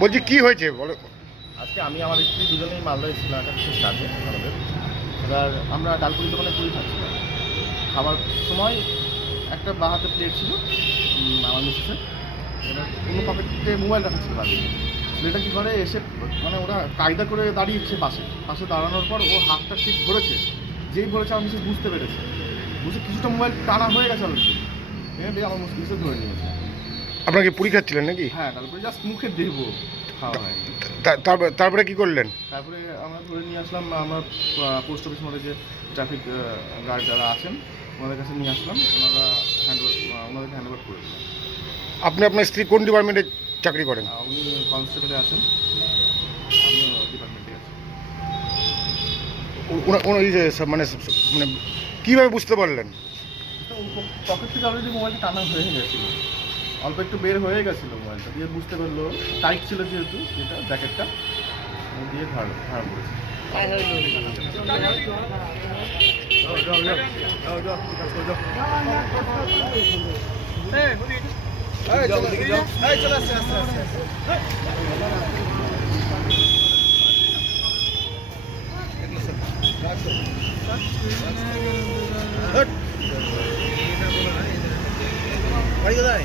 বলছি কি হয়েছে বলো আজকে আমি আমার স্ত্রী দুজনেই মালদা এসেছিলাম একটা বিশেষ কাজে এবার আমরা ডালপুরি দোকানে পুরি খাচ্ছিলাম খাবার সময় একটা বাহাতে প্লেট ছিল আমার মিসেসের কোনো পকেটে মোবাইল রাখা ছিল বাড়ি ছেলেটা কি করে এসে মানে ওরা কায়দা করে দাঁড়িয়েছে পাশে পাশে দাঁড়ানোর পর ও হাতটা ঠিক ধরেছে যেই বলেছে আমি সে বুঝতে পেরেছে বুঝে কিছুটা মোবাইল টানা হয়ে গেছে আমি এখানে আমার মুসলিম ধরে নিয়েছে আপনারা কি পুরি খাচ্ছিলেন নাকি হ্যাঁ তারপরে জাস্ট মুখে দেব খাওয়া তারপরে কি করলেন তারপরে আমরা ধরে নিয়ে আসলাম আমরা পোস্ট অফিস মধ্যে যে ট্রাফিক গার্ড যারা আছেন ওনাদের কাছে নিয়ে আসলাম ওনারা হ্যান্ড ওনাদের হ্যান্ড ওভার করে দিলাম আপনি আপনার স্ত্রী কোন ডিপার্টমেন্টে চাকরি করেন উনি কনস্টেবলে আছেন মানে মানে কিভাবে বুঝতে পারলেন পকেট থেকে আপনি মোবাইলটা টানা হয়ে গেছিল অল্প একটু বের হয়ে গেছিলো মোবাইলটা দিয়ে বুঝতে পারলো টাইট ছিল যেহেতু যেটা জ্যাকেটটা দিয়ে ভাড়া ভাড়া পড়েছে ভাই কোথায়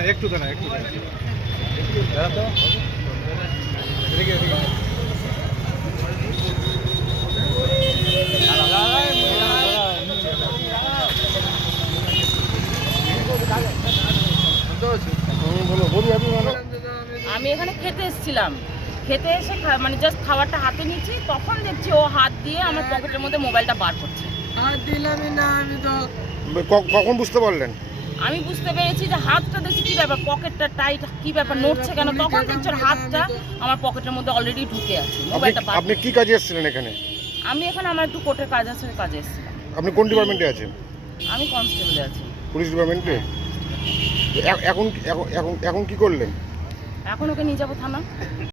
দাঁড়া একটু দাঁড়া আমি এখানে খেতে এসছিলাম খেতে এসে মানে জাস্ট খাবারটা হাতে নিচ্ছি তখন দেখছি ও হাত দিয়ে আমার পকেটের মধ্যে মোবাইলটা বার করছে কখন বুঝতে পারলেন আমি বুঝতে পেরেছি যে হাতটা দেখছি কি ব্যাপার পকেটটা টাইট কি ব্যাপার নড়ছে কেন তখন দেখছি হাতটা আমার পকেটের মধ্যে অলরেডি ঢুকে আছে আপনি কি কাজে এসেছিলেন এখানে আমি এখন আমার একটু কোর্টের কাজ আছে কাজে এসেছিলাম আপনি কোন ডিপার্টমেন্টে আছেন আমি কনস্টেবলে আছি পুলিশ ডিপার্টমেন্টে এখন এখন এখন কি করলেন এখন ওকে নিয়ে যাবো থানা